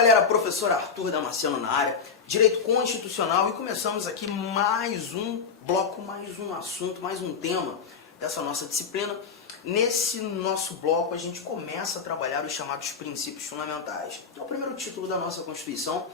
galera, professor Arthur Damasceno na área, Direito Constitucional, e começamos aqui mais um bloco, mais um assunto, mais um tema dessa nossa disciplina. Nesse nosso bloco a gente começa a trabalhar os chamados princípios fundamentais. É o primeiro título da nossa Constituição,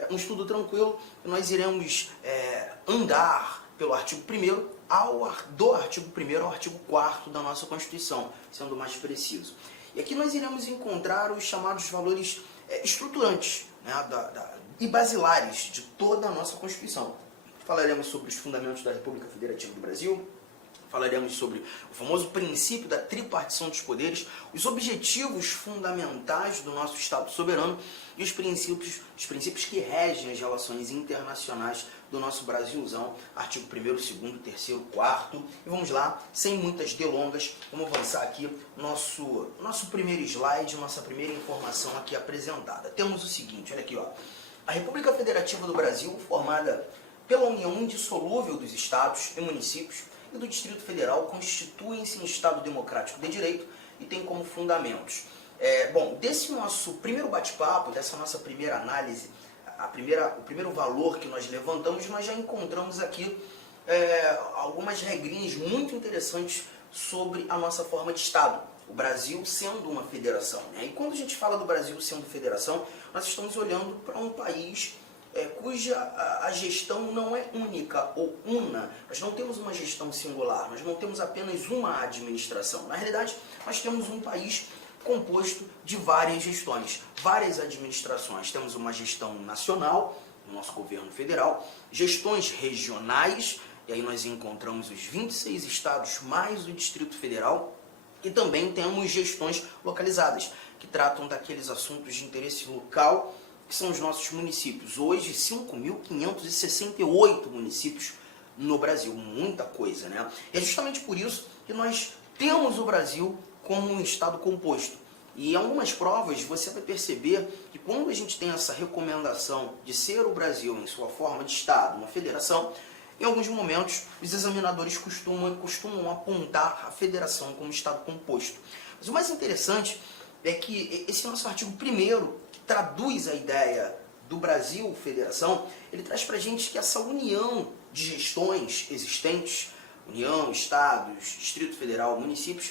é um estudo tranquilo, e nós iremos andar pelo artigo 1º, do artigo 1º ao artigo 4º da nossa Constituição, sendo mais preciso. E aqui nós iremos encontrar os chamados valores estruturantes, né, e basilares de toda a nossa Constituição. Falaremos sobre os fundamentos da República Federativa do Brasil, falaremos sobre o famoso princípio da tripartição dos poderes, os objetivos fundamentais do nosso Estado soberano e os princípios que regem as relações internacionais do nosso Brasilzão, artigo 1º, 2º, 3º, 4º. E vamos lá, sem muitas delongas, vamos avançar aqui nosso primeiro slide, nossa primeira informação aqui apresentada. Temos o seguinte, olha aqui, ó. A República Federativa do Brasil, formada pela união indissolúvel dos estados e municípios e do Distrito Federal, constituem-se em Estado democrático de direito e tem como fundamentos. Desse nosso primeiro bate-papo, dessa nossa primeira análise, o primeiro valor que nós levantamos, nós já encontramos aqui algumas regrinhas muito interessantes sobre a nossa forma de Estado. O Brasil sendo uma federação, né? E quando a gente fala do Brasil sendo federação, nós estamos olhando para um país cuja a gestão não é única ou una. Nós não temos uma gestão singular, nós não temos apenas uma administração. Na realidade, nós temos um país composto de várias gestões, várias administrações. Temos uma gestão nacional, o nosso governo federal, gestões regionais, e aí nós encontramos os 26 estados mais o Distrito Federal, e também temos gestões localizadas, que tratam daqueles assuntos de interesse local, que são os nossos municípios. Hoje, 5.568 municípios no Brasil, muita coisa, né? E é justamente por isso que nós temos o Brasil como um estado composto. E em algumas provas você vai perceber que quando a gente tem essa recomendação de ser o Brasil em sua forma de estado, uma federação, em alguns momentos os examinadores costumam apontar a federação como estado composto. Mas o mais interessante é que esse nosso artigo 1º, que traduz a ideia do Brasil federação, ele traz para a gente que essa união de gestões existentes, União, Estados, Distrito Federal, municípios,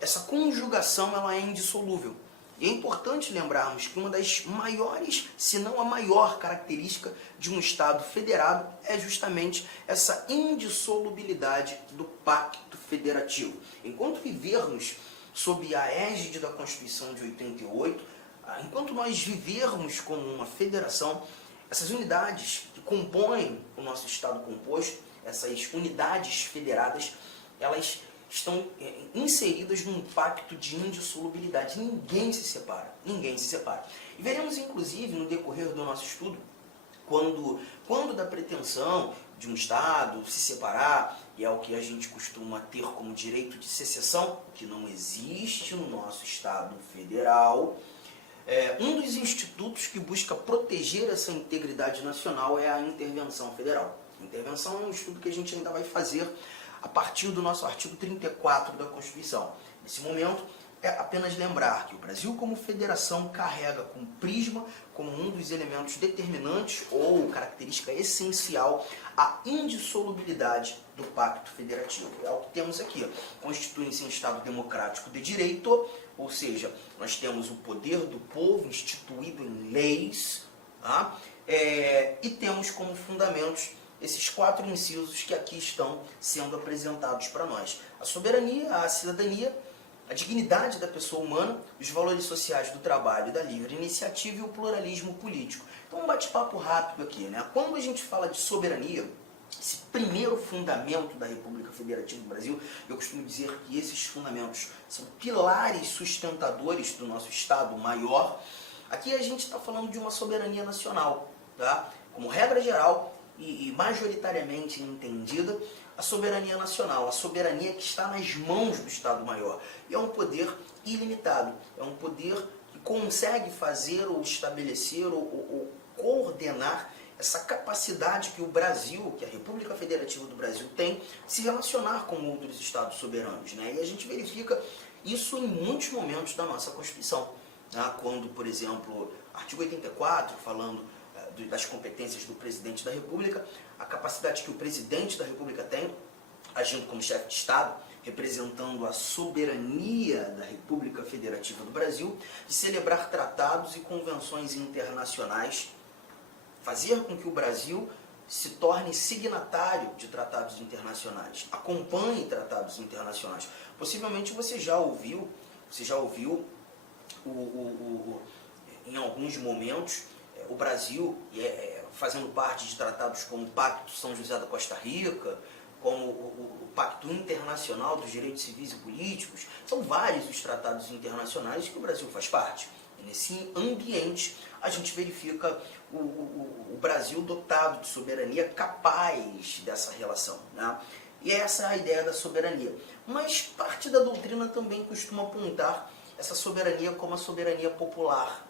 essa conjugação ela é indissolúvel. E é importante lembrarmos que uma das maiores, se não a maior característica de um Estado federado é justamente essa indissolubilidade do pacto federativo. Enquanto vivermos sob a égide da Constituição de 88, enquanto nós vivermos como uma federação, essas unidades que compõem o nosso Estado composto, essas unidades federadas, elas estão inseridas num pacto de indissolubilidade. Ninguém se separa, ninguém se separa. E veremos, inclusive, no decorrer do nosso estudo, quando da pretensão de um Estado se separar, e é o que a gente costuma ter como direito de secessão, que não existe no nosso Estado federal, um dos institutos que busca proteger essa integridade nacional é a intervenção federal. A intervenção é um estudo que a gente ainda vai fazer a partir do nosso artigo 34 da Constituição. Nesse momento, é apenas lembrar que o Brasil como federação carrega com prisma, como um dos elementos determinantes ou característica essencial, a indissolubilidade do pacto federativo. É o que temos aqui. Constitui-se em Estado democrático de direito, ou seja, nós temos o poder do povo instituído em leis, tá? E temos como fundamentos esses 4 incisos que aqui estão sendo apresentados para nós. A soberania, a cidadania, a dignidade da pessoa humana, os valores sociais do trabalho e da livre iniciativa e o pluralismo político. Então, um bate-papo rápido aqui, né? Quando a gente fala de soberania, esse primeiro fundamento da República Federativa do Brasil, eu costumo dizer que esses fundamentos são pilares sustentadores do nosso Estado maior. Aqui a gente está falando de uma soberania nacional, tá? Como regra geral e majoritariamente entendida, a soberania nacional, a soberania que está nas mãos do Estado Maior. E é um poder ilimitado, é um poder que consegue fazer ou estabelecer ou coordenar essa capacidade que o Brasil, que a República Federativa do Brasil tem, de se relacionar com outros Estados soberanos, né? E a gente verifica isso em muitos momentos da nossa Constituição. né, quando, por exemplo, artigo 84, falando das competências do presidente da República, a capacidade que o presidente da República tem, agindo como chefe de Estado, representando a soberania da República Federativa do Brasil, de celebrar tratados e convenções internacionais, fazer com que o Brasil se torne signatário de tratados internacionais, acompanhe tratados internacionais. Possivelmente você já ouviu em alguns momentos, o Brasil fazendo parte de tratados como o Pacto São José da Costa Rica, como o Pacto Internacional dos Direitos Civis e Políticos. São vários os tratados internacionais que o Brasil faz parte. E nesse ambiente, a gente verifica o Brasil dotado de soberania, capaz dessa relação, né? E essa é a ideia da soberania. Mas parte da doutrina também costuma apontar essa soberania como a soberania popular,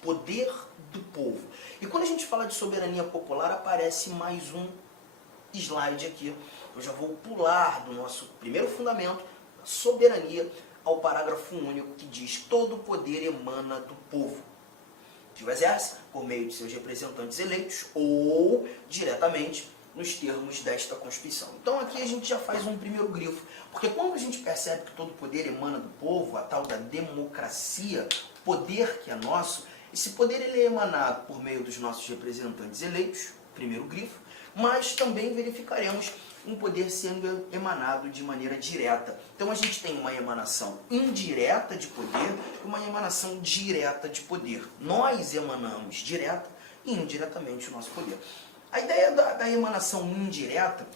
poder do povo. E quando a gente fala de soberania popular, aparece mais um slide aqui. Eu já vou pular do nosso primeiro fundamento, a soberania, ao parágrafo único que diz: todo poder emana do povo, que o exerce por meio de seus representantes eleitos ou diretamente nos termos desta Constituição. Então aqui a gente já faz um primeiro grifo, porque quando a gente percebe que todo poder emana do povo, a tal da democracia, poder que é nosso, esse poder ele é emanado por meio dos nossos representantes eleitos, primeiro grifo, mas também verificaremos um poder sendo emanado de maneira direta. Então a gente tem uma emanação indireta de poder e uma emanação direta de poder. Nós emanamos direta e indiretamente o nosso poder. A ideia da emanação indireta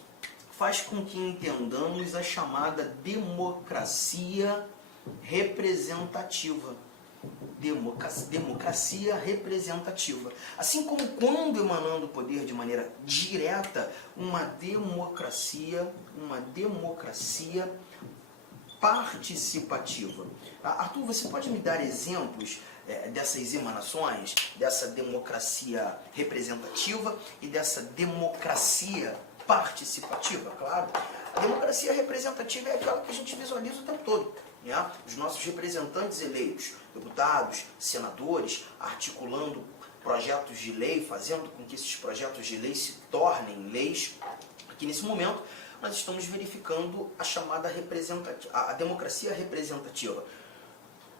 faz com que entendamos a chamada democracia representativa. Democracia representativa. Assim como quando emanando o poder de maneira direta, uma democracia participativa. Arthur, você pode me dar exemplos dessas emanações, dessa democracia representativa e dessa democracia participativa? Claro. A democracia representativa é aquela que a gente visualiza o tempo todo, né? Os nossos representantes eleitos, deputados, senadores, articulando projetos de lei, fazendo com que esses projetos de lei se tornem leis. Aqui nesse momento nós estamos verificando a chamada a democracia representativa.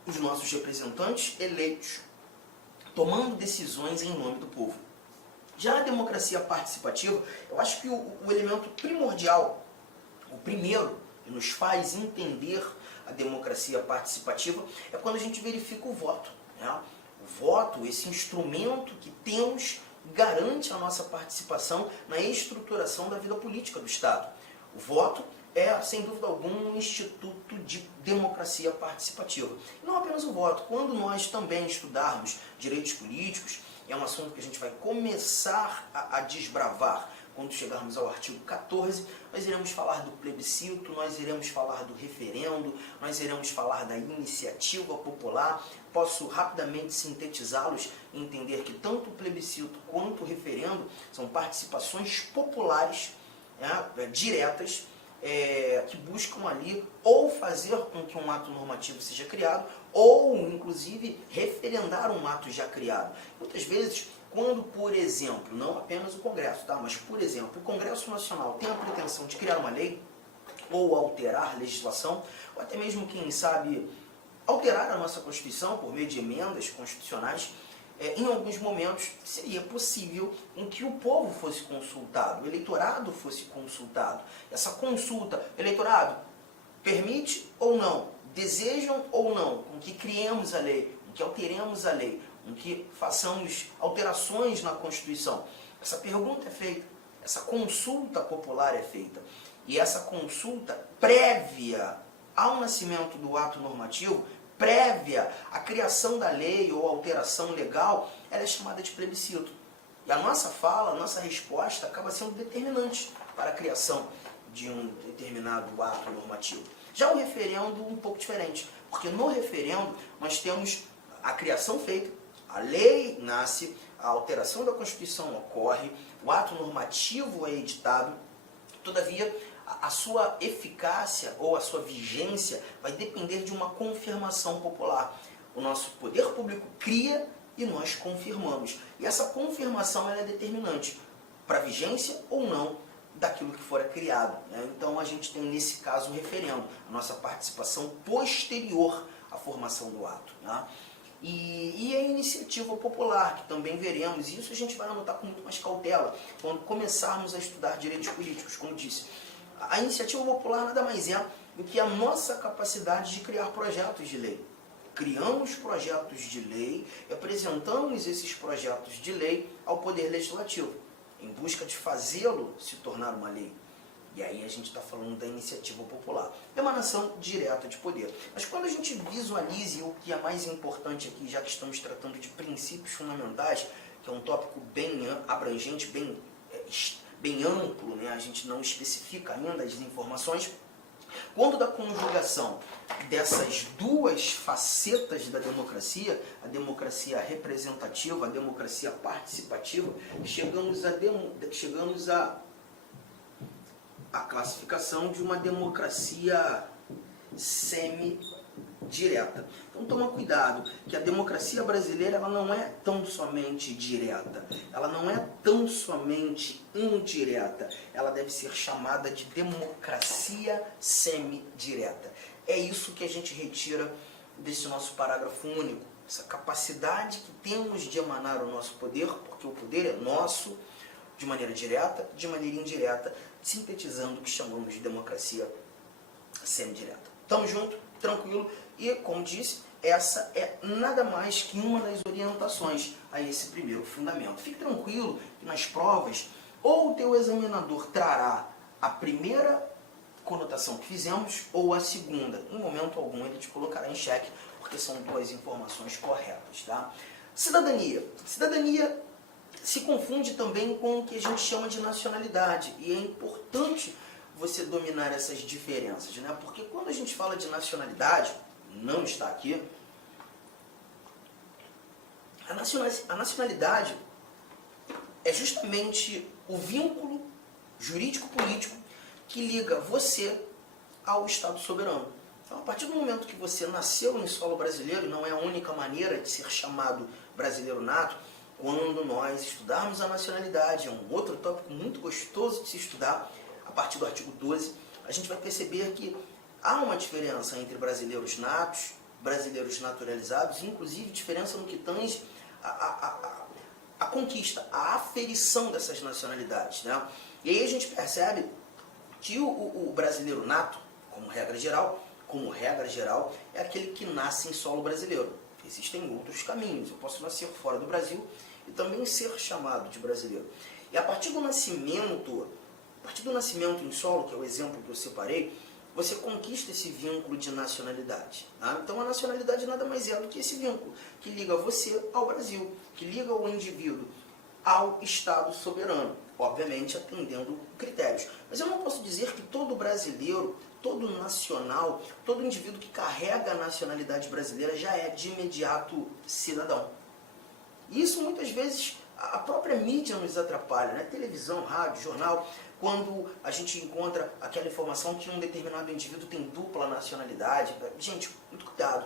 Os nossos representantes eleitos tomando decisões em nome do povo. Já a democracia participativa, eu acho que o elemento primordial, o primeiro que nos faz entender a democracia participativa é quando a gente verifica o voto, né? O voto, esse instrumento que temos, garante a nossa participação na estruturação da vida política do Estado. O voto é, sem dúvida alguma, um instituto de democracia participativa. E não apenas o voto. Quando nós também estudarmos direitos políticos, é um assunto que a gente vai começar a desbravar. Quando chegarmos ao artigo 14, nós iremos falar do plebiscito, nós iremos falar do referendo, nós iremos falar da iniciativa popular. Posso rapidamente sintetizá-los e entender que tanto o plebiscito quanto o referendo são participações populares, diretas, que buscam ali ou fazer com que um ato normativo seja criado ou, inclusive, referendar um ato já criado. Muitas vezes, quando, por exemplo, não apenas o Congresso, tá? Mas, por exemplo, o Congresso Nacional tem a pretensão de criar uma lei ou alterar legislação, ou até mesmo, quem sabe, alterar a nossa Constituição por meio de emendas constitucionais, em alguns momentos seria possível em que o povo fosse consultado, o eleitorado fosse consultado. Essa consulta, eleitorado, permite ou não, desejam ou não, com que criemos a lei, com que alteremos a lei, com que façamos alterações na Constituição. Essa pergunta é feita, essa consulta popular é feita. E essa consulta prévia ao nascimento do ato normativo, prévia à criação da lei ou alteração legal, ela é chamada de plebiscito. E a nossa fala, a nossa resposta acaba sendo determinante para a criação de um determinado ato normativo. Já o referendo um pouco diferente, porque no referendo nós temos a criação feita, a lei nasce, a alteração da Constituição ocorre, o ato normativo é editado, todavia a sua eficácia ou a sua vigência vai depender de uma confirmação popular. O nosso poder público cria e nós confirmamos. E essa confirmação ela é determinante para a vigência ou não daquilo que fora criado, né? Então a gente tem nesse caso o referendo, a nossa participação posterior à formação do ato, né? E a iniciativa popular, que também veremos, e isso a gente vai anotar com muito mais cautela quando começarmos a estudar direitos políticos. Como disse, a iniciativa popular nada mais é do que a nossa capacidade de criar projetos de lei. Criamos projetos de lei e apresentamos esses projetos de lei ao Poder Legislativo, em busca de fazê-lo se tornar uma lei. E aí a gente está falando da iniciativa popular, emanação direta de poder. Mas quando a gente visualize o que é mais importante aqui, já que estamos tratando de princípios fundamentais, que é um tópico bem abrangente, bem amplo, né? A gente não especifica ainda as informações, quando da conjugação dessas duas facetas da democracia, a democracia representativa, a democracia participativa, chegamos a classificação de uma democracia semi-direta. Então toma cuidado, que a democracia brasileira ela não é tão somente direta, ela não é tão somente indireta, ela deve ser chamada de democracia semi-direta. É isso que a gente retira desse nosso parágrafo único, essa capacidade que temos de emanar o nosso poder, porque o poder é nosso, de maneira direta, de maneira indireta, sintetizando o que chamamos de democracia semi-direta. Tamo junto, tranquilo, e como disse, essa é nada mais que uma das orientações a esse primeiro fundamento. Fique tranquilo que nas provas, ou o teu examinador trará a primeira conotação que fizemos, ou a segunda. Em momento algum ele te colocará em xeque, porque são duas informações corretas, tá? Cidadania. Cidadania se confunde também com o que a gente chama de nacionalidade, e é importante você dominar essas diferenças, né? Porque quando a gente fala de nacionalidade, não está aqui, a nacionalidade é justamente o vínculo jurídico-político que liga você ao Estado soberano. Então, a partir do momento que você nasceu em solo brasileiro, e não é a única maneira de ser chamado brasileiro nato, quando nós estudarmos a nacionalidade, é um outro tópico muito gostoso de se estudar, a partir do artigo 12, a gente vai perceber que há uma diferença entre brasileiros natos, brasileiros naturalizados, inclusive diferença no que tange a conquista, a aferição dessas nacionalidades, né? E aí a gente percebe que o brasileiro nato, como regra geral, é aquele que nasce em solo brasileiro. Existem outros caminhos, eu posso nascer fora do Brasil e também ser chamado de brasileiro. E a partir do nascimento em solo, que é o exemplo que eu separei, você conquista esse vínculo de nacionalidade. Tá? Então a nacionalidade nada mais é do que esse vínculo que liga você ao Brasil, que liga o indivíduo ao Estado soberano, obviamente atendendo critérios. Mas eu não posso dizer que todo brasileiro, todo nacional, todo indivíduo que carrega a nacionalidade brasileira já é de imediato cidadão. E isso muitas vezes a própria mídia nos atrapalha, né? Televisão, rádio, jornal, quando a gente encontra aquela informação que um determinado indivíduo tem dupla nacionalidade. Gente, muito cuidado.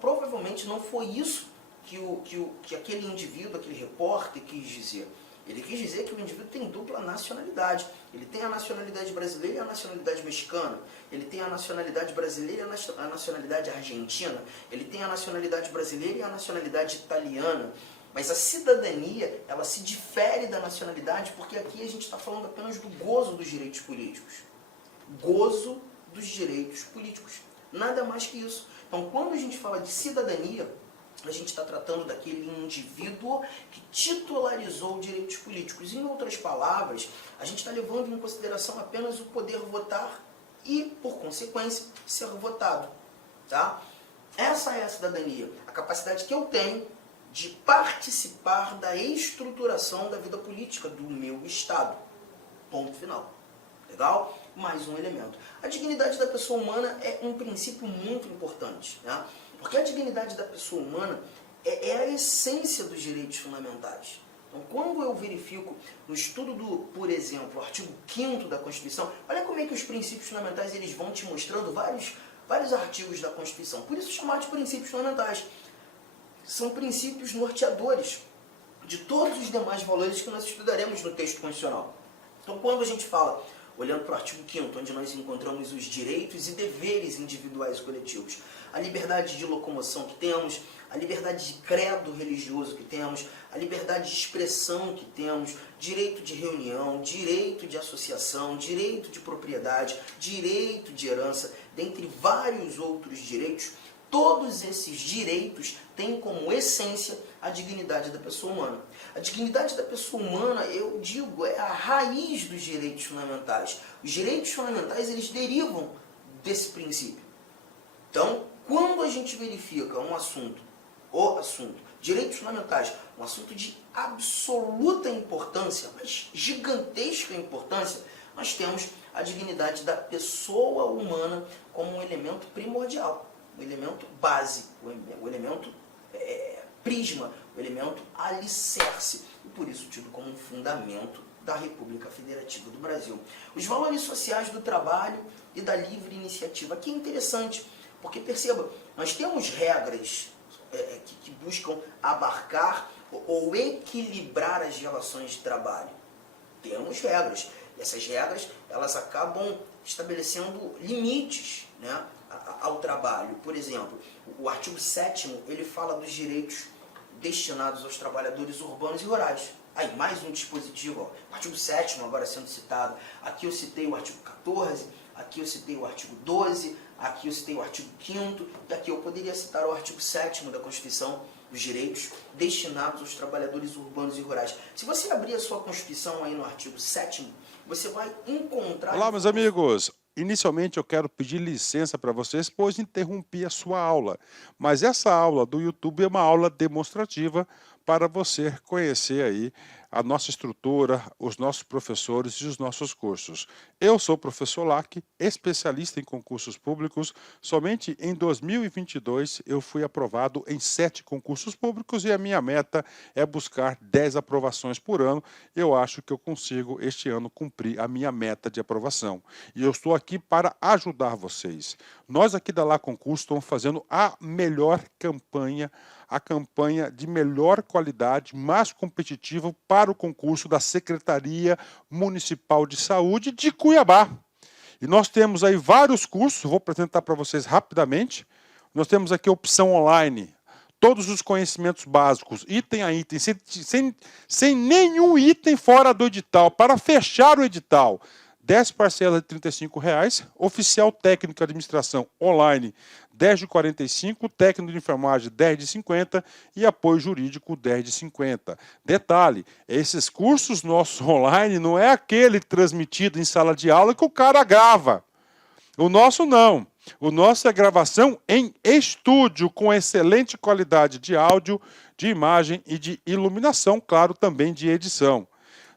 Provavelmente não foi isso que aquele indivíduo, aquele repórter quis dizer. Ele quis dizer que o indivíduo tem dupla nacionalidade. Ele tem a nacionalidade brasileira e a nacionalidade mexicana. Ele tem a nacionalidade brasileira e a nacionalidade argentina. Ele tem a nacionalidade brasileira e a nacionalidade italiana. Mas a cidadania, ela se difere da nacionalidade, porque aqui a gente está falando apenas do gozo dos direitos políticos. Gozo dos direitos políticos. Nada mais que isso. Então, quando a gente fala de cidadania, a gente está tratando daquele indivíduo que titularizou direitos políticos. Em outras palavras, a gente está levando em consideração apenas o poder votar e, por consequência, ser votado. Tá? Essa é a cidadania, a capacidade que eu tenho de participar da estruturação da vida política do meu Estado. Ponto final. Legal? Mais um elemento. A dignidade da pessoa humana é um princípio muito importante, né? Porque a dignidade da pessoa humana é a essência dos direitos fundamentais. Então, quando eu verifico no estudo por exemplo, o artigo 5º da Constituição, olha como é que os princípios fundamentais eles vão te mostrando vários artigos da Constituição. Por isso chamados de princípios fundamentais. São princípios norteadores de todos os demais valores que nós estudaremos no texto constitucional. Então, quando a gente fala, olhando para o artigo 5º, onde nós encontramos os direitos e deveres individuais e coletivos, a liberdade de locomoção que temos, a liberdade de credo religioso que temos, a liberdade de expressão que temos, direito de reunião, direito de associação, direito de propriedade, direito de herança, dentre vários outros direitos, todos esses direitos têm como essência a dignidade da pessoa humana. A dignidade da pessoa humana, eu digo, é a raiz dos direitos fundamentais. Os direitos fundamentais, eles derivam desse princípio. Então, quando a gente verifica um assunto, direitos fundamentais, um assunto de absoluta importância, mas gigantesca importância, nós temos a dignidade da pessoa humana como um elemento primordial, um elemento básico, o elemento prisma, o elemento alicerce, e por isso tido como um fundamento da República Federativa do Brasil. Os valores sociais do trabalho e da livre iniciativa. Aqui é interessante, porque perceba, nós temos regras que buscam abarcar ou equilibrar as relações de trabalho. Temos regras. E essas regras, elas acabam estabelecendo limites, né, ao trabalho. Por exemplo, o artigo 7º, ele fala dos direitos destinados aos trabalhadores urbanos e rurais. Aí, mais um dispositivo, ó. O artigo 7º agora sendo citado. Aqui eu citei o artigo 14, aqui eu citei o artigo 12, aqui eu citei o artigo 5º, e aqui eu poderia citar o artigo 7º da Constituição, dos direitos destinados aos trabalhadores urbanos e rurais. Se você abrir a sua Constituição aí no artigo 7º, você vai encontrar... Olá, meus amigos! Inicialmente eu quero pedir licença para vocês, pois interrompi a sua aula. Mas essa aula do YouTube é uma aula demonstrativa para você conhecer aí a nossa estrutura, os nossos professores e os nossos cursos. Eu sou o professor Lac, especialista em concursos públicos. Somente em 2022 eu fui aprovado em 7 concursos públicos e a minha meta é buscar 10 aprovações por ano. Eu acho que eu consigo este ano cumprir a minha meta de aprovação. E eu estou aqui para ajudar vocês. Nós aqui da Lá Concurso estamos fazendo a melhor campanha, a campanha de melhor qualidade, mais competitiva para o concurso da Secretaria Municipal de Saúde de Cuiabá. E nós temos aí vários cursos, vou apresentar para vocês rapidamente. Nós temos aqui a opção online, todos os conhecimentos básicos, item a item, sem nenhum item fora do edital, para fechar o edital. 10 parcelas de R$ 35,00, oficial técnico de administração online 10 de 45, técnico de enfermagem 10 de 50 e apoio jurídico 10 de 50. Detalhe, esses cursos nossos online não é aquele transmitido em sala de aula que o cara grava. O nosso não. O nosso é gravação em estúdio com excelente qualidade de áudio, de imagem e de iluminação, claro, também de edição.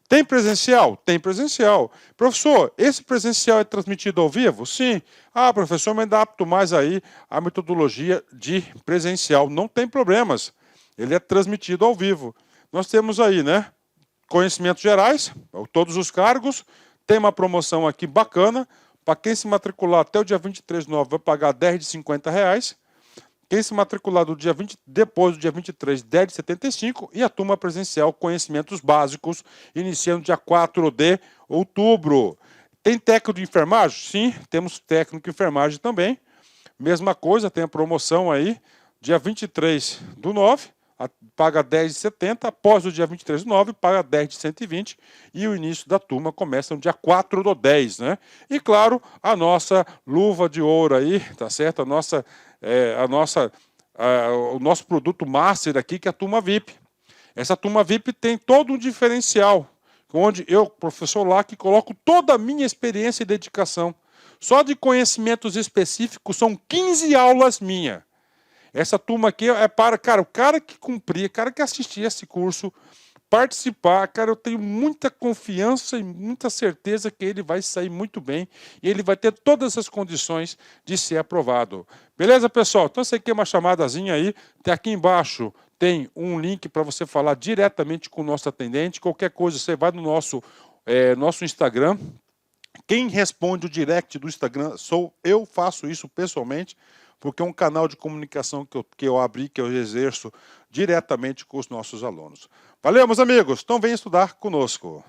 Tem presencial? Tem presencial. Professor, esse presencial é transmitido ao vivo? Sim. Ah, professor, me adapto mais aí à metodologia de presencial. Não tem problemas. Ele é transmitido ao vivo. Nós temos aí, né, conhecimentos gerais, todos os cargos. Tem uma promoção aqui bacana. Para quem se matricular até o dia 23/9 vai pagar 10 de R$50. Quem se matricular depois do dia 23, 10 de 75, e a turma presencial Conhecimentos Básicos, iniciando dia 4 de outubro. Tem técnico de enfermagem? Sim, temos técnico de enfermagem também. Mesma coisa, tem a promoção aí, dia 23/9, paga 10 de 70, após o dia 23/9, paga 10 de 120, e o início da turma começa no dia 4/10, né? E claro, a nossa luva de ouro aí, tá certo? O nosso produto master aqui, que é a turma VIP. Essa turma VIP tem todo um diferencial, onde eu, professor Lac, coloco toda a minha experiência e dedicação. Só de conhecimentos específicos são 15 aulas minhas. Essa turma aqui é para, cara, o cara que cumprir, o cara que assistir esse curso, participar, cara, eu tenho muita confiança e muita certeza que ele vai sair muito bem e ele vai ter todas as condições de ser aprovado. Beleza, pessoal? Então, isso aqui é uma chamadazinha aí. Aqui embaixo tem um link para você falar diretamente com o nosso atendente. Qualquer coisa, você vai no nosso Instagram, Quem responde o direct do Instagram sou eu, faço isso pessoalmente, porque é um canal de comunicação que eu abri, que eu exerço diretamente com os nossos alunos. Valeu, meus amigos. Então venham estudar conosco.